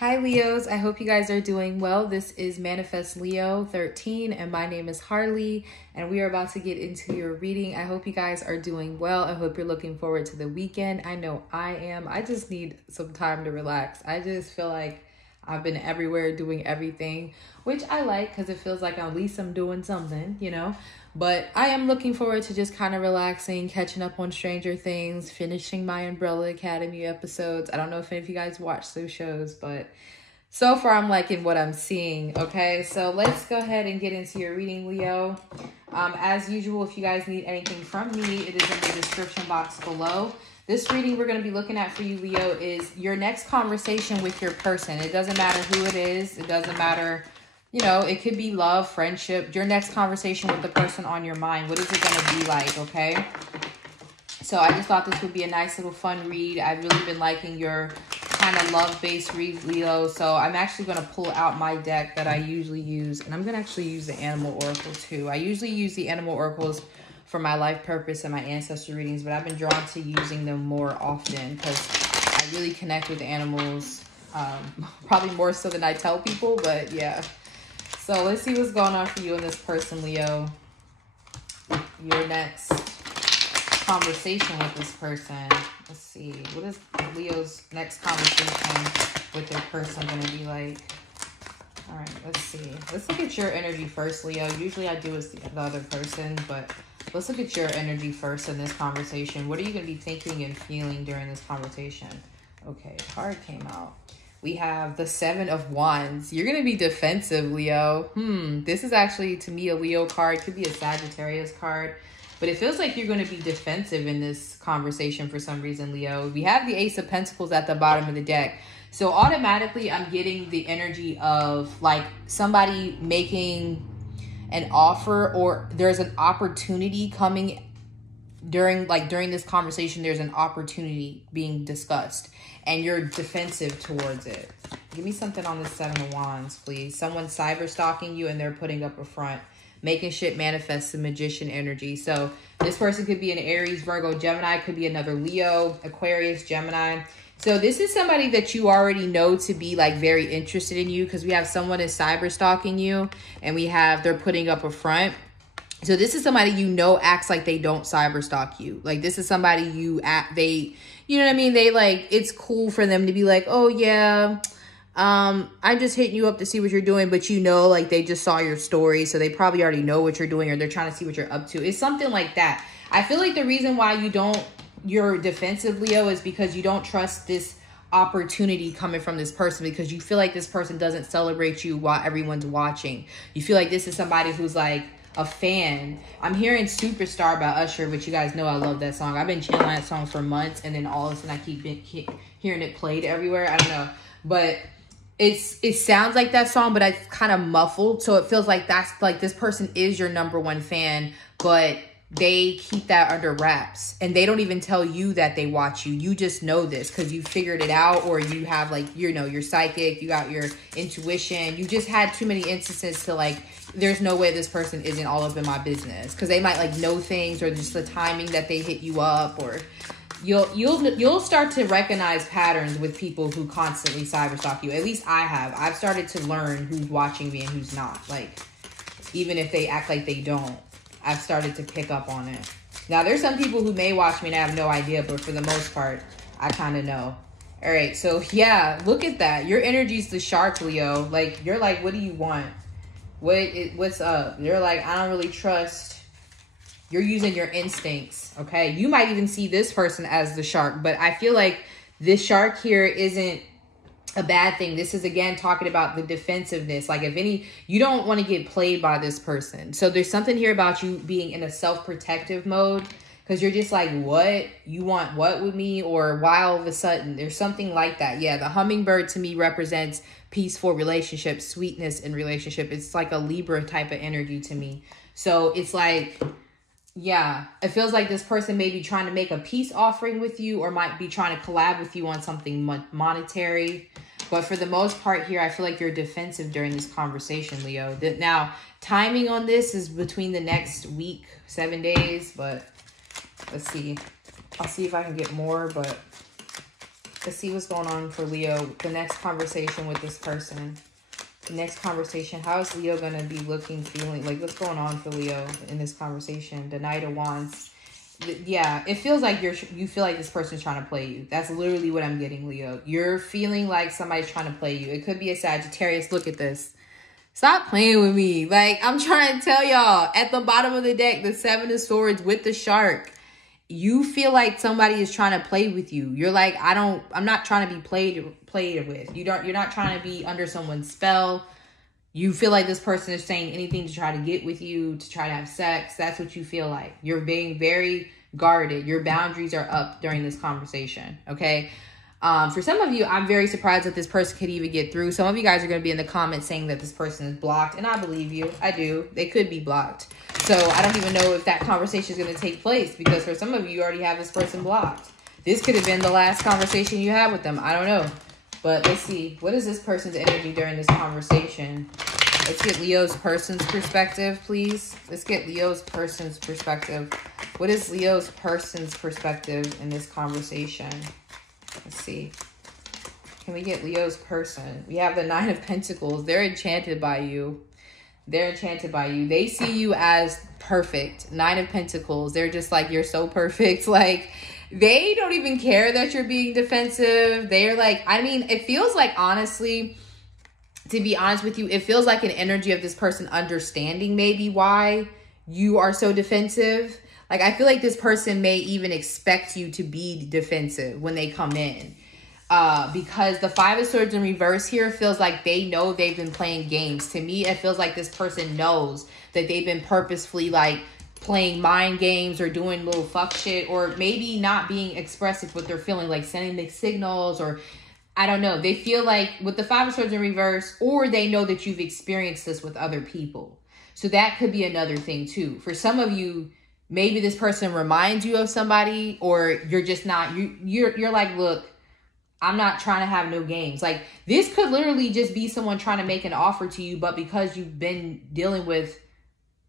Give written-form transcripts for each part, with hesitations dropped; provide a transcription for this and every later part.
Hi Leos, I hope you guys are doing well. This is Manifest Leo 13 and my name is Harley and we are about to get into your reading. I hope you guys are doing well. I hope you're looking forward to the weekend. I know I am. I just need some time to relax. I just feel like I've been everywhere doing everything, which I like because it feels like at least I'm doing something, you know. But I am looking forward to just kind of relaxing, catching up on Stranger Things, finishing my Umbrella Academy episodes. I don't know if any of you guys watch those shows, but so far I'm liking what I'm seeing. Okay, so let's go ahead and get into your reading, Leo. As usual, if you guys need anything from me, it is in the description box below. This reading we're going to be looking at for you, Leo, is your next conversation with your person. It doesn't matter who it is. It doesn't matter, you know, it could be love, friendship. Your next conversation with the person on your mind. What is it going to be like, okay? So I just thought this would be a nice little fun read. I've really been liking your kind of love-based read, Leo. So I'm actually going to pull out my deck that I usually use. And I'm going to actually use the Animal Oracle too. I usually use the Animal Oracles for my life purpose and my ancestor readings, but I've been drawn to using them more often because I really connect with animals, probably more so than I tell people, but yeah. So let's see what's going on for you and this person, Leo. Your next conversation with this person. Let's see, what is Leo's next conversation with their person going to be like? All right, let's see. Let's look at your energy first, Leo. Usually I do as the other person, but let's look at your energy first in this conversation. What are you going to be thinking and feeling during this conversation? Okay, card came out. We have the 7 of Wands. You're going to be defensive, Leo. This is actually, to me, a Leo card. Could be a Sagittarius card. But it feels like you're going to be defensive in this conversation for some reason, Leo. We have the Ace of Pentacles at the bottom of the deck. So automatically, I'm getting the energy of like somebody making an offer, or there's an opportunity coming during this conversation. There's an opportunity being discussed and you're defensive towards it. Give me something on the 7 of Wands, please. Someone's cyber stalking you and they're putting up a front, making shit manifest, the Magician energy. So this person could be an Aries, Virgo, Gemini, could be another Leo, Aquarius, Gemini. So this is somebody that you already know to be like very interested in you, because we have someone is cyber stalking you and we have they're putting up a front. So this is somebody you know acts like they don't cyber stalk you. Like this is somebody you know what I mean? They like, it's cool for them to be like, oh yeah, I'm just hitting you up to see what you're doing. But you know, like they just saw your story, so they probably already know what you're doing, or they're trying to see what you're up to. It's something like that. I feel like the reason why you're defensive, Leo, is because you don't trust this opportunity coming from this person, because you feel like this person doesn't celebrate you while everyone's watching. You feel like this is somebody who's like a fan. I'm hearing Superstar by Usher, which you guys know I love that song. I've been channeling that song for months, and then all of a sudden I keep hearing it played everywhere. I don't know, but it sounds like that song, but it's kind of muffled, so it feels like that's like this person is your #1 fan, but they keep that under wraps and they don't even tell you that they watch you. You just know this because you figured it out, or you have like, you know, you're psychic, you got your intuition. You just had too many instances to like, there's no way this person isn't all up in my business, because they might like know things, or just the timing that they hit you up, or you'll start to recognize patterns with people who constantly cyber stalk you. At least I have. I've started to learn who's watching me and who's not. Like, even if they act like they don't, I've started to pick up on it. Now, there's some people who may watch me and I have no idea, but for the most part, I kind of know. All right, so yeah, look at that. Your energy's the shark, Leo. Like, you're like, what do you want? What's up? You're like, I don't really trust. You're using your instincts, okay? You might even see this person as the shark, but I feel like this shark here isn't a bad thing. This is, again, talking about the defensiveness. Like, you don't want to get played by this person. So there's something here about you being in a self-protective mode, because you're just like, what? You want what with me? Or why all of a sudden? There's something like that. Yeah, the hummingbird to me represents peaceful relationship, sweetness in relationship. It's like a Libra type of energy to me. So it's like, yeah, it feels like this person may be trying to make a peace offering with you, or might be trying to collab with you on something monetary. But for the most part here, I feel like you're defensive during this conversation, Leo. Now, timing on this is between the next week, 7 days, but let's see. I'll see if I can get more, but Let's see what's going on for Leo. The next conversation with this person. The next conversation. How is Leo going to be looking, feeling? Like, what's going on for Leo in this conversation? The Knight of Wands. Yeah, it feels like you feel like this person's trying to play you. That's literally what I'm getting, Leo. You're feeling like somebody's trying to play you. It could be a Sagittarius. Look at this. Stop playing with me. Like, I'm trying to tell y'all, at the bottom of the deck, the Seven of Swords with the shark. You feel like somebody is trying to play with you. You're like, I'm not trying to be played with. You're not trying to be under someone's spell. You feel like this person is saying anything to try to get with you, to try to have sex. That's what you feel like. You're being very guarded. Your boundaries are up during this conversation, okay? For some of you, I'm very surprised that this person could even get through. Some of you guys are going to be in the comments saying that this person is blocked, and I believe you. I do. They could be blocked. So I don't even know if that conversation is going to take place, because for some of you already have this person blocked. This could have been the last conversation you had with them. I don't know. But let's see. What is this person's energy during this conversation? Let's get Leo's person's perspective, please. Let's get Leo's person's perspective. What is Leo's person's perspective in this conversation? Let's see. Can we get Leo's person? We have the Nine of Pentacles. They're enchanted by you. They're enchanted by you. They see you as perfect. Nine of Pentacles. They're just like, you're so perfect. Like, they don't even care that you're being defensive. They're like, I mean, it feels like, honestly, to be honest with you, it feels like an energy of this person understanding maybe why you are so defensive. Like, I feel like this person may even expect you to be defensive when they come in. Because the Five of Swords in reverse here feels like they know they've been playing games. To me, it feels like this person knows that they've been purposefully, like, playing mind games or doing little fuck shit, or maybe not being expressive with their feeling, like sending mixed signals, or I don't know. They feel like with the Five of Swords in reverse, or they know that you've experienced this with other people. So that could be another thing too. For some of you, maybe this person reminds you of somebody, or you're just not, you're like, look, I'm not trying to have no games. Like, this could literally just be someone trying to make an offer to you, but because you've been dealing with,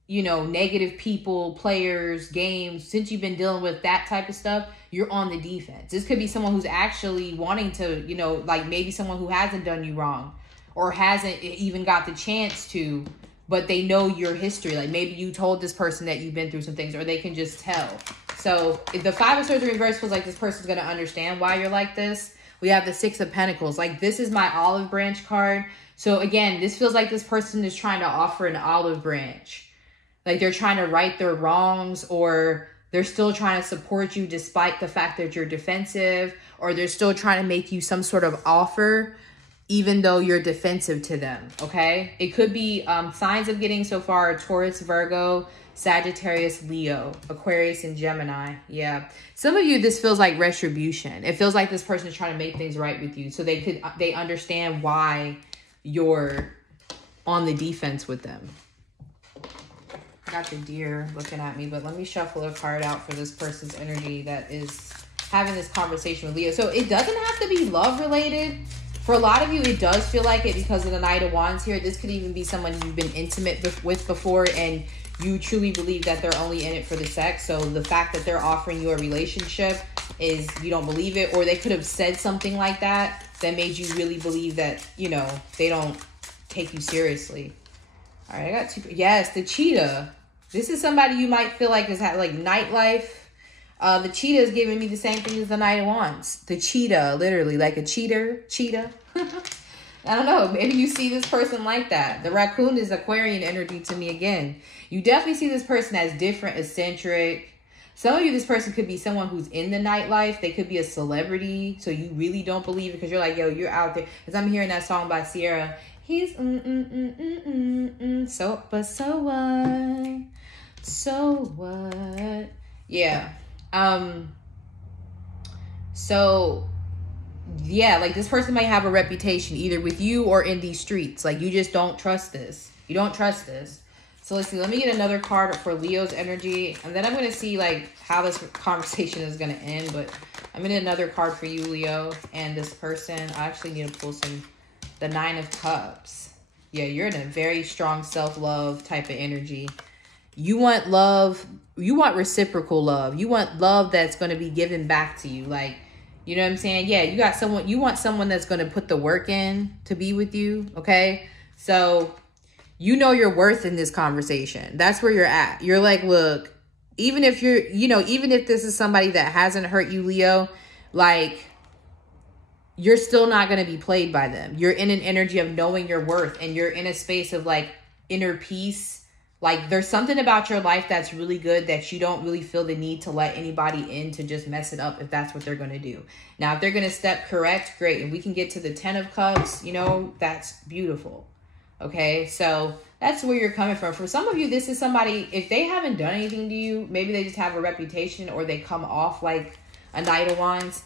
you know, negative people, players, games, since you've been dealing with that type of stuff, you're on the defense. This could be someone who's actually wanting to, you know, like maybe someone who hasn't done you wrong or hasn't even got the chance to, but they know your history. Like, maybe you told this person that you've been through some things, or they can just tell. So if the Five of Swords in reverse feels like this person's going to understand why you're like this. We have the Six of Pentacles. Like, this is my olive branch card. So again, this feels like this person is trying to offer an olive branch. Like, they're trying to right their wrongs, or they're still trying to support you despite the fact that you're defensive, or they're still trying to make you some sort of offer even though you're defensive to them, okay? It could be signs of getting so far: Taurus, Virgo, Sagittarius, Leo, Aquarius, and Gemini. Yeah. Some of you, this feels like retribution. It feels like this person is trying to make things right with you, so they understand why you're on the defense with them. I got the deer looking at me, but let me shuffle a card out for this person's energy that is having this conversation with Leo. So it doesn't have to be love related. For a lot of you, it does feel like it because of the Knight of Wands here. This could even be someone you've been intimate with before, and you truly believe that they're only in it for the sex. So the fact that they're offering you a relationship is, you don't believe it, or they could have said something like that made you really believe that, you know, they don't take you seriously. All right, I got two. Yes, the cheetah. This is somebody you might feel like has had like nightlife. The cheetah is giving me the same thing as the Knight of Wands. The cheetah, literally, like a cheetah. I don't know. Maybe you see this person like that. The raccoon is Aquarian energy to me again. You definitely see this person as different, eccentric. Some of you, this person could be someone who's in the nightlife. They could be a celebrity. So you really don't believe it because you're like, yo, you're out there. Because I'm hearing that song by Sierra. He's so, but so what? So what? Yeah. So yeah, like this person might have a reputation either with you or in these streets. Like, you just don't trust this. You don't trust this. So let's see. Let me get another card for Leo's energy, and then I'm going to see like how this conversation is going to end. But I'm going to get another card for you, Leo, and this person. I actually need to pull the Nine of Cups. Yeah, you're in a very strong self-love type of energy. You want love. You want reciprocal love. You want love that's going to be given back to you. Like, You know what I'm saying? Yeah, you got someone, you want someone that's going to put the work in to be with you, okay? So you know your worth in this conversation. That's where you're at. You're like, look, even if you're, you know, even if this is somebody that hasn't hurt you, Leo, like, you're still not going to be played by them. You're in an energy of knowing your worth, and you're in a space of like inner peace. Like, there's something about your life that's really good that you don't really feel the need to let anybody in to just mess it up if that's what they're going to do. Now, if they're going to step correct, great. And we can get to the 10 of Cups, you know, that's beautiful. Okay, so that's where you're coming from. For some of you, this is somebody, if they haven't done anything to you, maybe they just have a reputation or they come off like a Knight of Wands.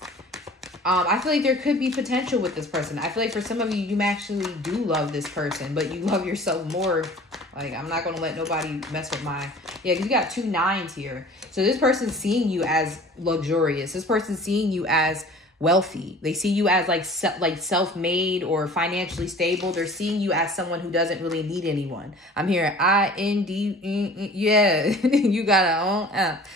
I feel like there could be potential with this person. I feel like for some of you, you actually do love this person, but you love yourself more. Like, I'm not going to let nobody mess with my... Yeah, because you got 2 9s here. So this person's seeing you as luxurious. This person's seeing you as wealthy. They see you as like self-made or financially stable. They're seeing you as someone who doesn't really need anyone. I'm hearing IND. Yeah, you gotta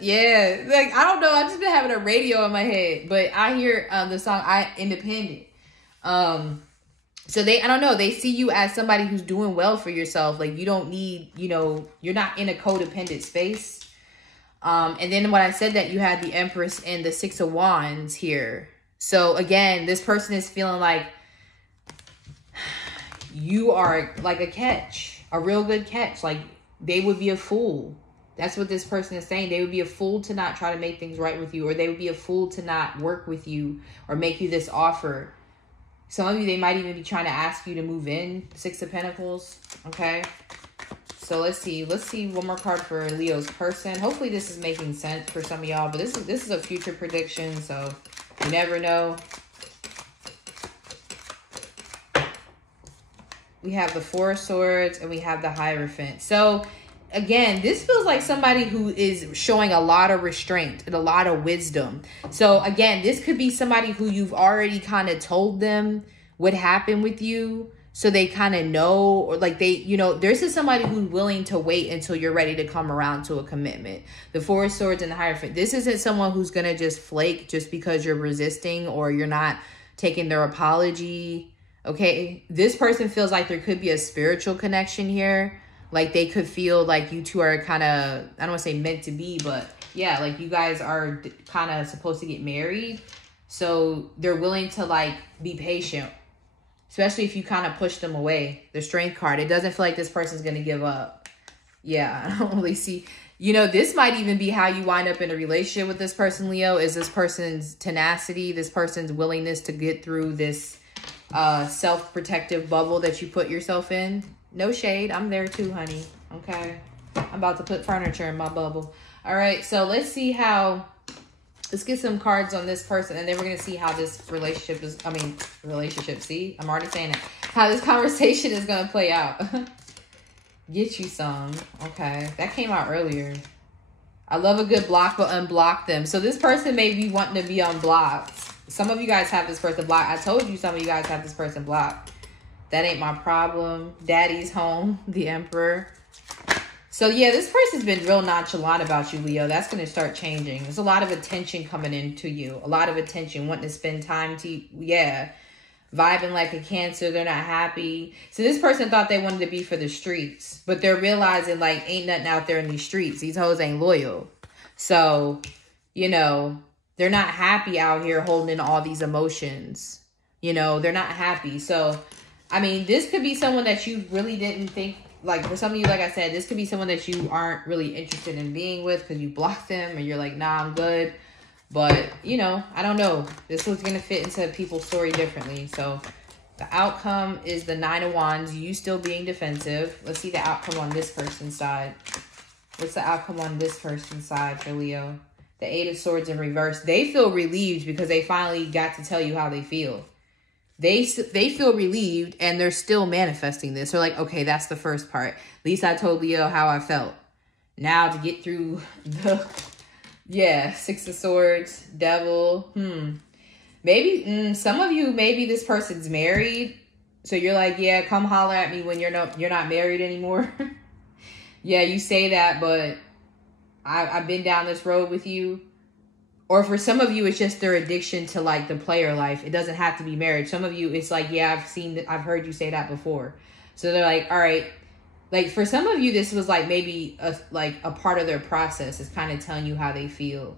yeah, like, I don't know, I just been having a radio in my head, but I hear the song Independent. So they, I don't know, they see you as somebody who's doing well for yourself. Like, you don't need, you know, you're not in a codependent space. And then when I said that, you had the Empress and the 6 of Wands here. So again, this person is feeling like you are like a catch, a real good catch. Like, they would be a fool. That's what this person is saying. They would be a fool to not try to make things right with you, or they would be a fool to not work with you or make you this offer. Some of you, they might even be trying to ask you to move in. 6 of Pentacles. Okay. So let's see. Let's see one more card for Leo's person. Hopefully this is making sense for some of y'all, but this is a future prediction, so you never know. We have the 4 of Swords and we have the Hierophant. So again, this feels like somebody who is showing a lot of restraint and a lot of wisdom. So again, this could be somebody who you've already kind of told them what happened with you. So they kind of know, or like they, you know, this is somebody who's willing to wait until you're ready to come around to a commitment. The 4 of Swords and the Hierophant. This isn't someone who's going to just flake just because you're resisting or you're not taking their apology. Okay. This person feels like there could be a spiritual connection here. Like, they could feel like you two are kind of, I don't want to say meant to be, but yeah, like you guys are kind of supposed to get married. So they're willing to like be patient, especially if you kind of push them away. The Strength card, it doesn't feel like this person's going to give up. Yeah, I don't really see, you know, this might even be how you wind up in a relationship with this person, Leo, is this person's tenacity, this person's willingness to get through this self-protective bubble that you put yourself in. No shade. I'm there too, honey. Okay. I'm about to put furniture in my bubble. All right. So let's see how, let's get some cards on this person. And then we're going to see how this relationship is, see, I'm already saying it. How this conversation is going to play out. Get you some. Okay. That came out earlier. I love a good block, but unblock them. So this person may be wanting to be unblocked. Some of you guys have this person blocked. I told you some of you guys have this person blocked. That ain't my problem. Daddy's home. The Emperor. So yeah, this person's been real nonchalant about you, Leo. That's going to start changing. There's a lot of attention coming into you. A lot of attention. Wanting to spend time to, yeah. Vibing like a Cancer. They're not happy. So this person thought they wanted to be for the streets. But they're realizing like ain't nothing out there in these streets. These hoes ain't loyal. So, you know, they're not happy out here holding in all these emotions. You know, they're not happy. So I mean, this could be someone that you really didn't think, like for some of you, like I said, this could be someone that you aren't really interested in being with because you blocked them and you're like, nah, I'm good. But, you know, I don't know. This was going to fit into people's story differently. So the outcome is the 9 of Wands, you still being defensive. Let's see the outcome on this person's side. What's the outcome on this person's side for Leo? The 8 of Swords in reverse. They feel relieved because they finally got to tell you how they feel. They feel relieved and they're still manifesting this. They're like, okay, that's the first part. At least I told Leo how I felt. Now to get through the, yeah, 6 of Swords, Devil. Maybe some of you, maybe this person's married. So you're like, yeah, come holler at me when you're not married anymore. Yeah, you say that, but I've been down this road with you. Or for some of you, it's just their addiction to like the player life. It doesn't have to be marriage. Some of you, it's like, yeah, I've heard you say that before. So they're like, all right. Like for some of you, this was like maybe a part of their process. Is kind of telling you how they feel.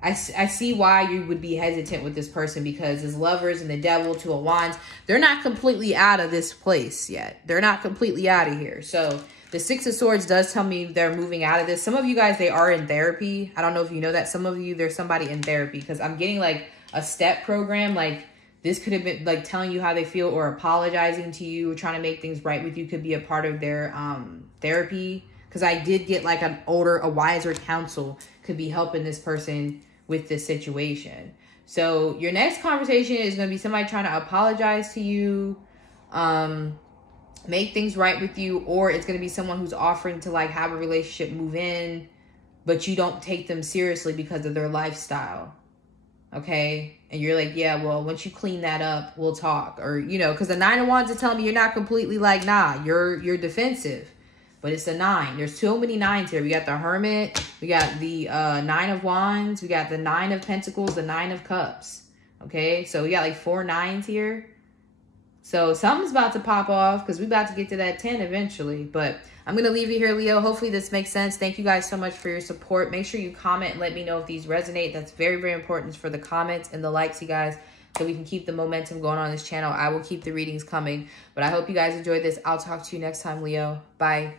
I see why you would be hesitant with this person, because as lovers and the devil, two of wands, they're not completely out of this place yet. They're not completely out of here. So the Six of Swords does tell me they're moving out of this. Some of you guys, they are in therapy. I don't know if you know that. Some of you, there's somebody in therapy, because I'm getting like a step program. Like this could have been like telling you how they feel or apologizing to you or trying to make things right with you could be a part of their therapy. Because I did get like a wiser counsel could be helping this person with this situation. So your next conversation is going to be somebody trying to apologize to you, make things right with you, or it's going to be someone who's offering to like have a relationship, move in, but you don't take them seriously because of their lifestyle. Okay. And you're like, yeah, well, once you clean that up, we'll talk. Or, you know, because the Nine of Wands is telling me you're not completely like, nah, you're defensive. But it's a 9. There's so many 9s here. We got the Hermit. We got the 9 of Wands. We got the 9 of Pentacles, the 9 of Cups. Okay, so we got like 4 9s here. So something's about to pop off, because we're about to get to that 10 eventually. But I'm going to leave you here, Leo. Hopefully this makes sense. Thank you guys so much for your support. Make sure you comment and let me know if these resonate. That's very, very important for the comments and the likes, you guys, so we can keep the momentum going on this channel. I will keep the readings coming. But I hope you guys enjoyed this. I'll talk to you next time, Leo. Bye.